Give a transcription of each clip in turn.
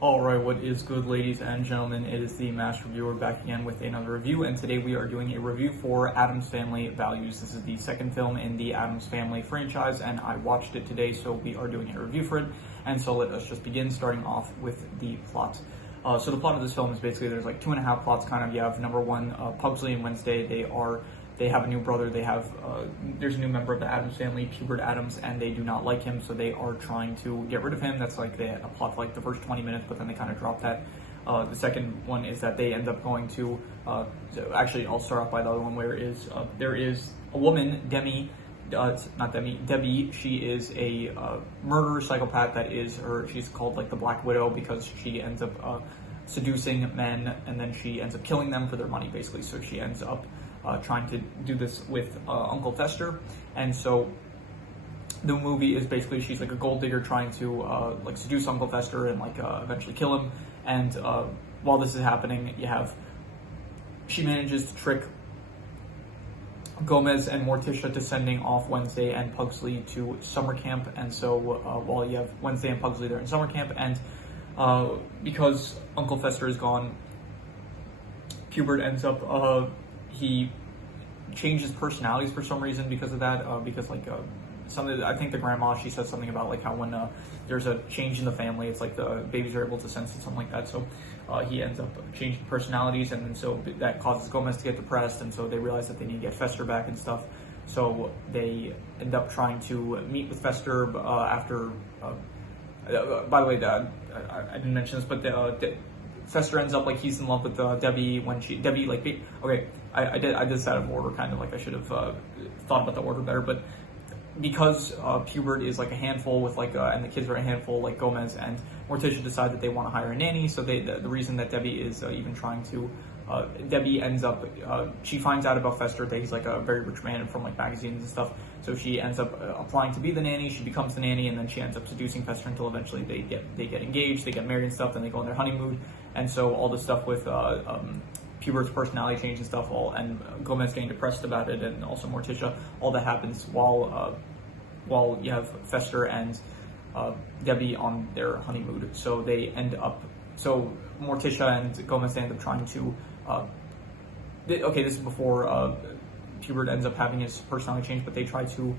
Alright, what is good, ladies and gentlemen? It is the Master Reviewer back again with another review, and today we are doing a review for Addams Family Values. This is the second film in the Addams Family franchise, and I watched it today, so we are doing a review for it. And so let us just begin, starting off with the plot. So the plot of this film is basically there's like two and a half plots, kind of. You have number one, Pugsley and Wednesday. They have a new brother. There's a new member of the Addams family, Hubert Addams, and they do not like him, so they are trying to get rid of him. That's like a plot for like the first 20 minutes, but then they kind of drop that. The second one is that they end up going to, so actually I'll start off by the other one, where there is a woman, Debbie. She is a murderer psychopath she's called like the Black Widow because she ends up seducing men, and then she ends up killing them for their money, basically. So she ends up trying to do this with Uncle Fester. And so the movie is basically she's like a gold digger trying to like seduce Uncle Fester and like eventually kill him. And while this is happening, she manages to trick Gomez and Morticia to sending off Wednesday and Pugsley to summer camp. And so while you have Wednesday and Pugsley, they're in summer camp, and because Uncle Fester is gone, Hubert ends up he changes personalities for some reason because of that. Because like I think the grandma, she says something about like how when there's a change in the family, it's like the babies are able to sense it, something like that. So he ends up changing personalities, and then so that causes Gomez to get depressed, and so they realize that they need to get Fester back and stuff. So they end up trying to meet with Fester after. By the way, I didn't mention this, but Fester ends up like he's in love with Debbie I did this out of order, kind of like I should have thought about the order better, but because Hubert is like a handful with and the kids are a handful, like Gomez and Morticia decide that they want to hire a nanny. So the reason that Debbie is even trying to Debbie ends up she finds out about Fester that he's like a very rich man from like magazines and stuff. So she ends up applying to be the nanny. She becomes the nanny, and then she ends up seducing Fester until eventually they get engaged, they get married and stuff. Then they go on their honeymoon, and so all the stuff with Hubert's personality change and stuff, and Gomez getting depressed about it, and also Morticia, all that happens while you have Fester and Debbie on their honeymoon. So Morticia and Gomez end up trying to this is before Hubert ends up having his personality change, but they try to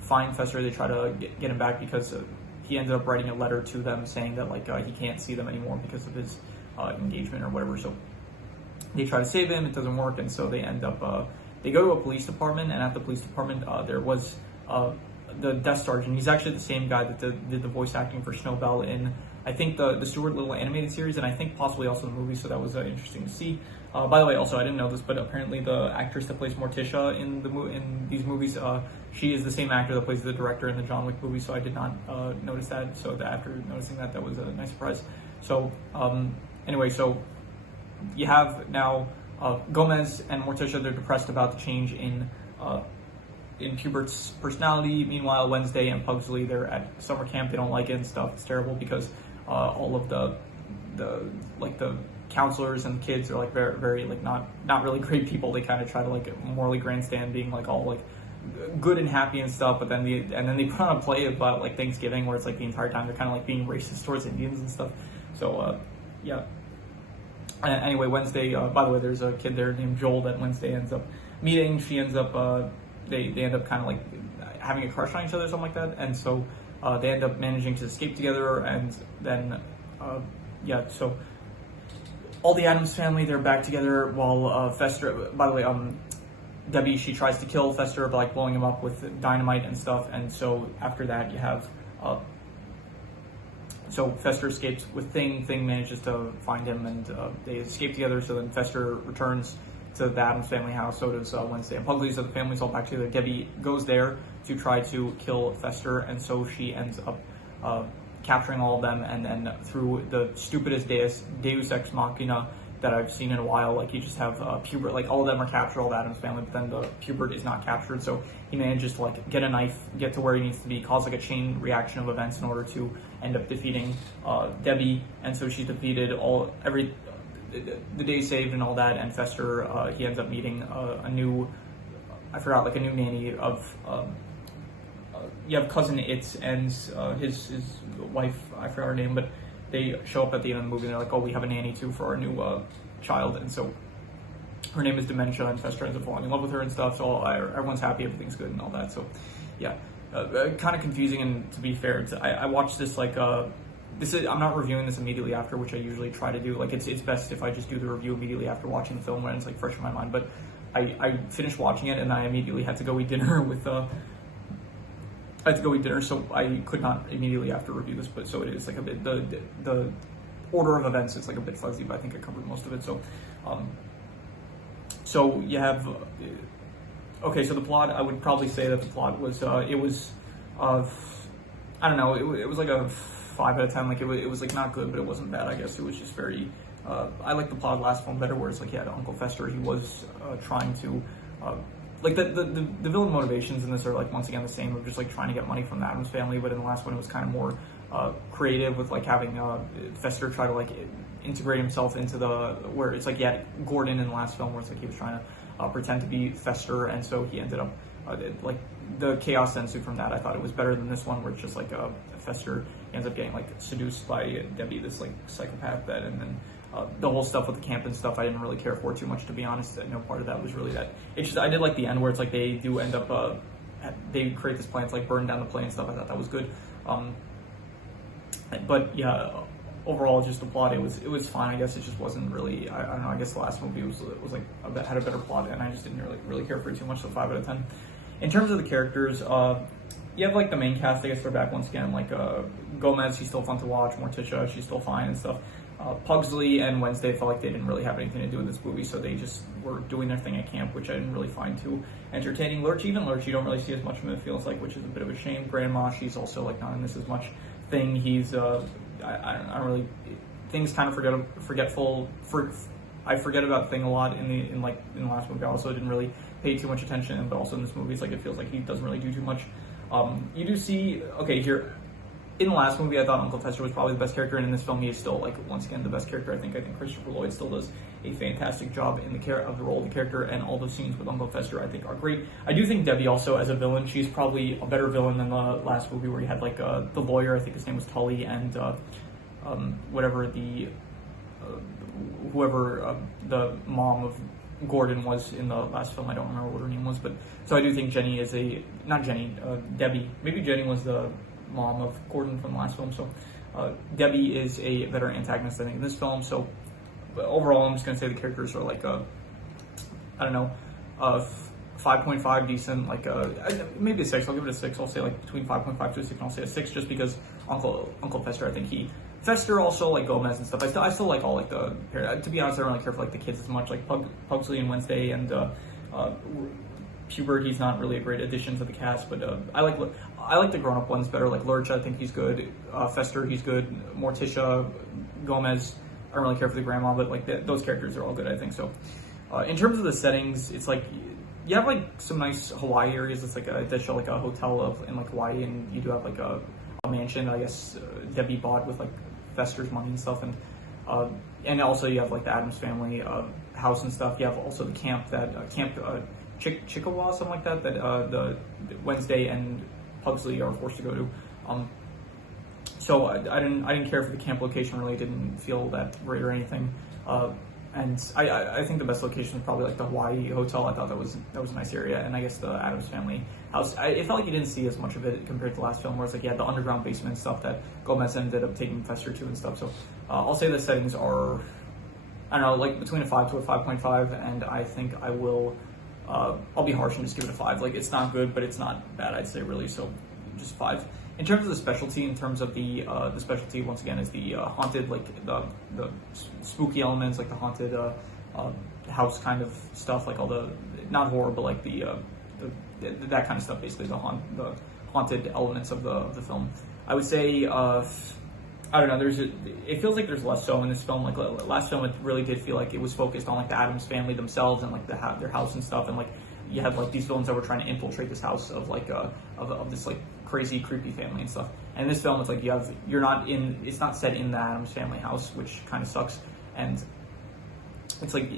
find Fester. They try to get him back because he ended up writing a letter to them saying that he can't see them anymore because of his engagement or whatever. So they try to save him, it doesn't work, and so they end up they go to a police department, and at the police department there was the desk sergeant. He's actually the same guy that did the voice acting for Snowbell in, I think, the Stuart Little animated series, and I think possibly also the movie, so that was interesting to see. By the way, also, I didn't know this, but apparently the actress that plays Morticia in these movies, she is the same actor that plays the director in the John Wick movie, so I did not notice that. So after noticing that was a nice surprise. So anyway, so you have now Gomez and Morticia, they're depressed about the change in Hubert's personality. Meanwhile, Wednesday and Pugsley, they're at summer camp. They don't like it and stuff. It's terrible because all of the counselors and kids are like very, very like not really great people. They kind of try to like morally grandstand being like all like good and happy and stuff, but then they put on a play about like Thanksgiving where it's like the entire time they're kind of like being racist towards Indians and stuff. So yeah. Anyway, Wednesday, by the way, there's a kid there named Joel that Wednesday ends up meeting. She ends up, they end up kind of like having a crush on each other, something like that. And so they end up managing to escape together. And then, so all the Addams family, they're back together while Fester, by the way, Debbie, she tries to kill Fester by like blowing him up with dynamite and stuff. And so after that, you have so Fester escapes with Thing. Thing manages to find him, and they escape together. So then Fester returns to the Addams family house. So does Wednesday and Pugsley. So the family's all back together. Debbie goes there to try to kill Fester, and so she ends up capturing all of them. And then through the stupidest Deus Ex Machina that I've seen in a while, like you just have Hubert, like all of them are captured, all the Addams family, but then the Hubert is not captured. So he manages to like get a knife, get to where he needs to be, cause like a chain reaction of events in order to end up defeating Debbie. And so she's defeated the day saved and all that. And Fester, he ends up meeting a new nanny of you have cousin Itz and his wife, I forgot her name, but they show up at the end of the movie and they're like, oh, we have a nanny too for our new child, and so her name is Dementia, and Fester ends up falling in love with her and stuff. So everyone's happy, everything's good and all that. So yeah, kind of confusing. And to be fair, I watched this like I'm not reviewing this immediately after, which I usually try to do. Like it's best if I just do the review immediately after watching the film when it's like fresh in my mind. But I finished watching it and I immediately had to go eat dinner with I had to go eat dinner, so I could not immediately after review this. But so it is like a bit the order of events is like a bit fuzzy, but I think I covered most of it. So so you have okay. So the plot, I would probably say that the plot was it was I don't know, it was like a 5 out of 10. Like it was like not good, but it wasn't bad. I guess it was just very. I like the plot of the last film better, where it's like you had Uncle Fester. He was trying to like the villain motivations in this are like once again the same of just like trying to get money from the Addams family. But in the last one, it was kind of more creative with like having Fester try to like integrate himself into where it's like Gordon in the last film where it's like he was trying to pretend to be Fester, and so he ended up like the chaos that ensued from that. I thought it was better than this one where it's just like Fester ends up getting like seduced by Debbie, this like psychopath and then the whole stuff with the camp and stuff I didn't really care for too much, to be honest. No part of that was really that. It's just I did like the end where it's like they do end up they create this plan to like burn down the plane and stuff. I thought that was good. But yeah, overall just the plot, it was fine. I guess it just wasn't really I don't know, I guess the last movie was like had a better plot and I just didn't really care for it too much, so 5 out of 10. In terms of the characters, you have like the main cast, I guess they're back once again, like Gomez, he's still fun to watch, Morticia, she's still fine and stuff. Pugsley and Wednesday felt like they didn't really have anything to do with this movie, so they just were doing their thing at camp, which I didn't really find too entertaining. Lurch, you don't really see as much of him, it feels like, which is a bit of a shame. Grandma, she's also like not in this as much thing. He's I don't really, things kind of forgetful. I forget about Thing a lot in the last movie. I also didn't really pay too much attention, but also in this movie, it's like it feels like he doesn't really do too much. You do see here. In the last movie, I thought Uncle Fester was probably the best character, and in this film, he is still, like, once again, the best character. I think Christopher Lloyd still does a fantastic job in the role of the character, and all those scenes with Uncle Fester, I think, are great. I do think Debbie also, as a villain, she's probably a better villain than the last movie, where you had, like, the lawyer, I think his name was Tully, and whatever whoever the mom of Gordon was in the last film. I don't remember what her name was, but so I do think Jenny is Debbie. Maybe Jenny was the mom of Gordon from the last film. So Debbie is a better antagonist, I think, in this film. So overall, I'm just gonna say the characters are like I don't know, 5.5 decent, like maybe a 6. I'll give it a 6. I'll say like between 5.5 to a 6, and I'll say a 6 just because Uncle Fester, I think Fester also, like Gomez and stuff. I still like all like the, to be honest, I don't really care for like the kids as much, like Pugsley and Wednesday and Hubert. He's not really a great addition to the cast, but I like the grown-up ones better. Like Lurch, I think he's good. Fester, he's good. Morticia, Gomez, I don't really care for the grandma, but like those characters are all good, I think. So in terms of the settings, it's like you have like some nice Hawaii areas. It's like they show like a hotel in like Hawaii, and you do have like a mansion, I guess, Debbie bought with like Fester's money and stuff, and also you have like the Addams family house and stuff. You have also the camp Chickasaw, something like that the Wednesday and Pugsley are forced to go to. So I didn't care for the camp location. Really didn't feel that great or anything. And I think the best location was probably like the Hawaii hotel. I thought that was a nice area, and I guess the Addams family house. It felt like you didn't see as much of it compared to the last film, where it's like you had the underground basement and stuff that Gomez ended up taking Fester to and stuff. So I'll say the settings are, I don't know, like between a 5 to a 5.5, and I think I will. I'll be harsh and just give it a 5. Like it's not good, but it's not bad, I'd say, really. So just 5. In terms of the specialty, the specialty once again is the haunted, like the spooky elements, like the haunted house kind of stuff, like all the, not horror, but like the that kind of stuff, basically the haunted elements of the film. I would say I don't know. It feels like there's less so in this film. Like last film, it really did feel like it was focused on like the Addams family themselves and like their house and stuff, and like you had like these villains that were trying to infiltrate this house of like of this like crazy creepy family and stuff. And in this film, it's like it's not set in the Addams family house, which kind of sucks. And it's like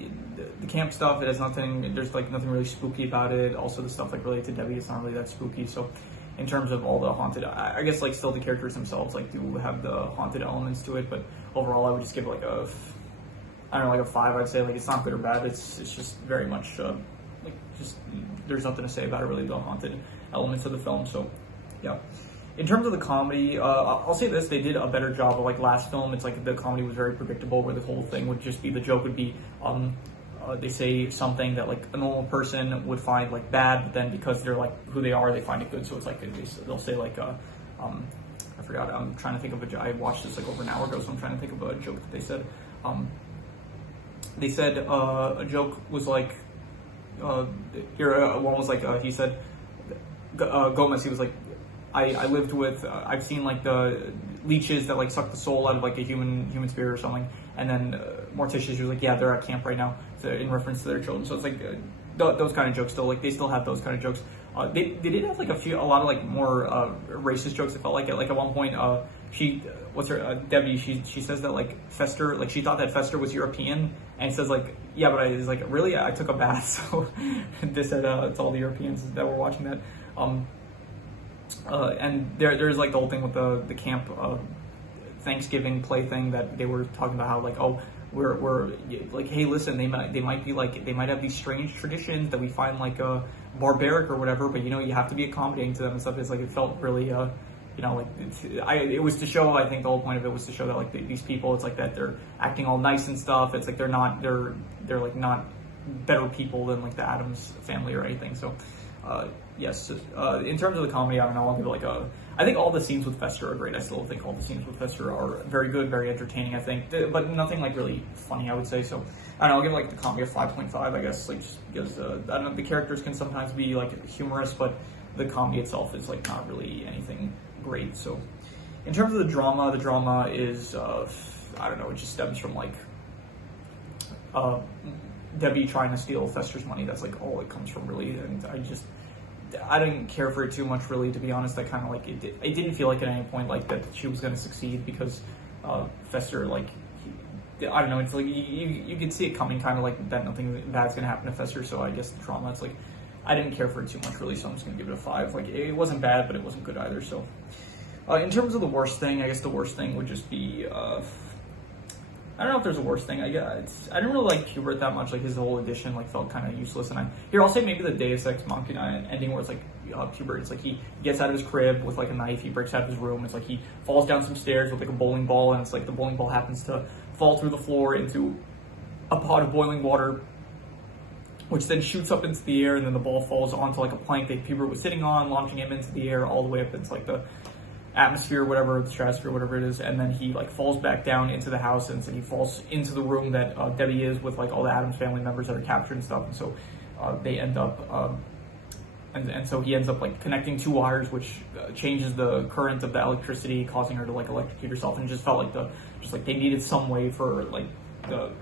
the camp stuff, there's like nothing really spooky about it. Also the stuff like related to Debbie, it's not really that spooky. So in terms of all the haunted, I guess like still the characters themselves like do have the haunted elements to it, but overall I would just give it like a, I don't know, like a 5. I'd say like it's not good or bad. It's just very much like just there's nothing to say about it really, the haunted elements of the film. So yeah. In terms of the comedy, I'll say this: they did a better job of like last film. It's like the comedy was very predictable, where the whole thing would just be the joke would be they say something that like a normal person would find like bad, but then because they're like who they are, they find it good. So it's like they'll say like I forgot. I'm trying to think of I watched this like over an hour ago, so I'm trying to think of a joke that they said. They said a joke was like one was like he said Gomez. He was like. I lived with, I've seen like the leeches that like suck the soul out of like a human spirit or something. And then Morticia, she was like, yeah, they're at camp right now, so in reference to their children. So it's like those kind of jokes still, like they still have those kind of jokes. They did have like a lot of like more racist jokes. It felt like it. Like at one point, Debbie, she says that like Fester, like she thought that Fester was European, and says like, yeah, but I was like, really, I took a bath. So they said it's all the Europeans that were watching that. And there's like the whole thing with the camp Thanksgiving play thing that they were talking about how like, oh, we're like, hey, listen, they might be like, they might have these strange traditions that we find like barbaric or whatever, but you know, you have to be accommodating to them and stuff. It's like, it felt really you know, like it was to show, I think the whole point of it was to show that like these people, it's like that they're acting all nice and stuff. It's like they're like not better people than like the Addams family or anything. So yes, in terms of the comedy, I don't know, I'll give it like I think all the scenes with Fester are great. I still think all the scenes with Fester are very good, very entertaining, I think, but nothing like really funny, I would say. So I don't know, I'll give like the comedy a 5.5, I guess, like just because I don't know, the characters can sometimes be like humorous, but the comedy itself is like not really anything great. So in terms of the drama is I don't know, it just stems from like Debbie trying to steal Fester's money. That's like all it comes from, really. And I didn't care for it too much, really, to be honest. I kind of like it didn't feel like at any point like that she was going to succeed, because Fester, like, I don't know, it's like you could see it coming, kind of like that nothing bad's going to happen to Fester. So I guess the drama, it's like I didn't care for it too much, really, so I'm just going to give it a 5. Like, it wasn't bad, but it wasn't good either. So in terms of the worst thing, I guess the worst thing would just be I don't know if there's a worse thing. I didn't really like Hubert that much. Like his whole edition like felt kind of useless. And I'll say maybe the Deus Ex Machina ending, where it's like Hubert, it's like he gets out of his crib with like a knife, he breaks out of his room, it's like he falls down some stairs with like a bowling ball, and it's like the bowling ball happens to fall through the floor into a pot of boiling water, which then shoots up into the air, and then the ball falls onto like a plank that Hubert was sitting on, launching him into the air all the way up into like the atmosphere, whatever, the stratosphere, whatever it is, and then he like falls back down into the house, and so he falls into the room that Debbie is with like all the Addams family members that are captured and stuff, and so they end up and so he ends up like connecting 2 wires, which changes the current of the electricity, causing her to like electrocute herself, and it just felt like they needed some way for like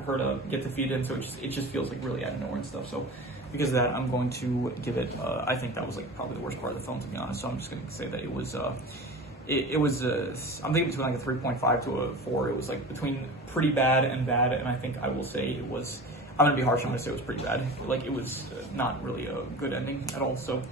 her to get defeated, and so it just feels like really out of nowhere and stuff. So because of that, I'm going to give it I think that was like probably the worst part of the film, to be honest. So I'm just going to say that it was it was I'm thinking between like a 3.5 to a 4. It was like between pretty bad, and I think I will say it was, I'm gonna be harsh, I'm gonna say it was pretty bad. Like it was not really a good ending at all. So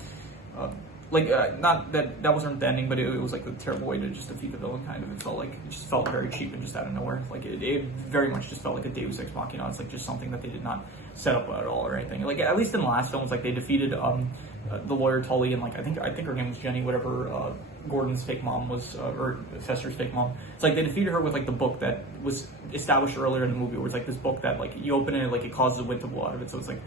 not that wasn't the ending, but it was like a terrible way to just defeat the villain, kind of. It felt like, it just felt very cheap and just out of nowhere. Like it very much just felt like a Deus Ex Machina. It's like just something that they did not set up at all or anything. Like at least in the last film, it's like they defeated the lawyer Tully, and like I think her name was Jenny, whatever Gordon's fake mom was, or Fester's fake mom. It's like they defeated her with like the book that was established earlier in the movie, where it's like this book that like you open it, like it causes the wind to blow out of it. So it's like,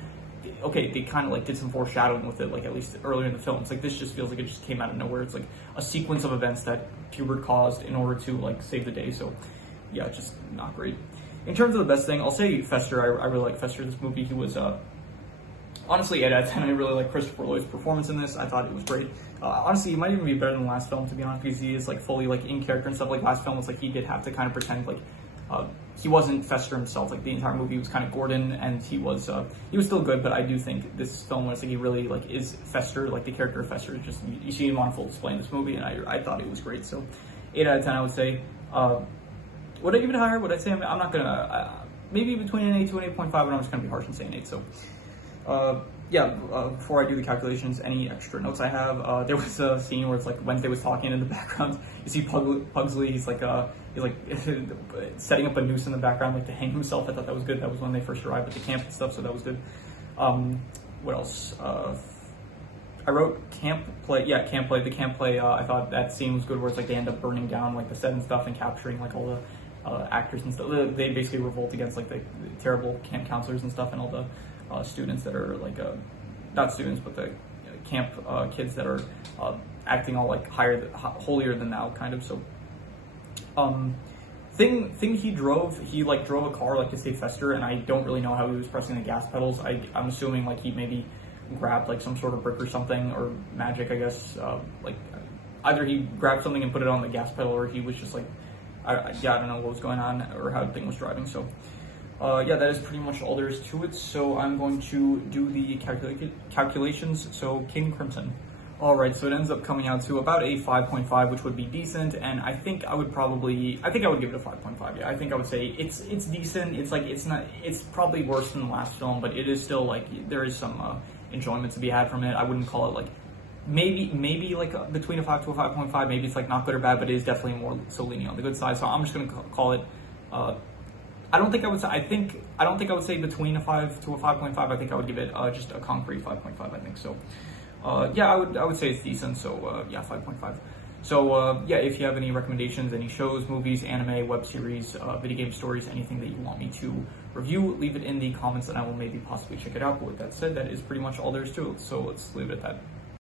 okay, they kind of like did some foreshadowing with it, like at least earlier in the film. It's like this just feels like it just came out of nowhere. It's like a sequence of events that Hubert caused in order to like save the day. So yeah, just not great. In terms of the best thing, I'll say Fester. I really like Fester in this movie. He was honestly 8 out of 10. I really like Christopher Lloyd's performance in this. I thought it was great. Honestly, he might even be better than the last film, to be honest, because he is like fully like in character and stuff. Like last film was like he did have to kind of pretend like he wasn't Fester himself. Like the entire movie was kind of Gordon, and he was still good. But I do think this film was like he really like is Fester. Like the character of Fester is just, you see him on full display in this movie, and I thought it was great. So 8 out of 10, I would say. Would I give it higher? Would I say I'm not gonna maybe between an 8 to an 8.5, but I'm just gonna be harsh and say an 8. So before I do the calculations, any extra notes I have, there was a scene where it's like Wednesday was talking in the background. You see Pugsley, he's like setting up a noose in the background, like to hang himself. I thought that was good. That was when they first arrived at the camp and stuff, so that was good. What else? I wrote camp play. Yeah, camp play. The camp play. I thought that scene was good, where it's like they end up burning down like the set and stuff and capturing like all the actors and stuff. They basically revolt against like the terrible camp counselors and stuff, and all the students that are like not students, but the camp kids that are acting all like holier than thou kind of. So thing he drove a car like to save Fester, and I don't really know how he was pressing the gas pedals. I'm assuming like he maybe grabbed like some sort of brick or something, or magic, I guess. Like either he grabbed something and put it on the gas pedal, or he was just like I don't know what was going on or how the thing was driving. So that is pretty much all there is to it. So I'm going to do the calculations. So King Crimson. All right, so it ends up coming out to about a 5.5, which would be decent, and I think I would give it a 5.5. Yeah, I think I would say it's decent. It's probably worse than the last film, but it is still like there is some enjoyment to be had from it. I wouldn't call it like maybe like between a 5 to a 5.5. Maybe it's like not good or bad, but it is definitely more so leaning on the good side. So I'm just gonna call it. I don't think I would say between a 5 to a 5.5. I think I would give it just a concrete 5.5. I think so. I would say it's decent. So 5.5. So if you have any recommendations, any shows, movies, anime, web series, video game stories, anything that you want me to review, leave it in the comments and I will maybe possibly check it out. But with that said, that is pretty much all there is to it. So let's leave it at that.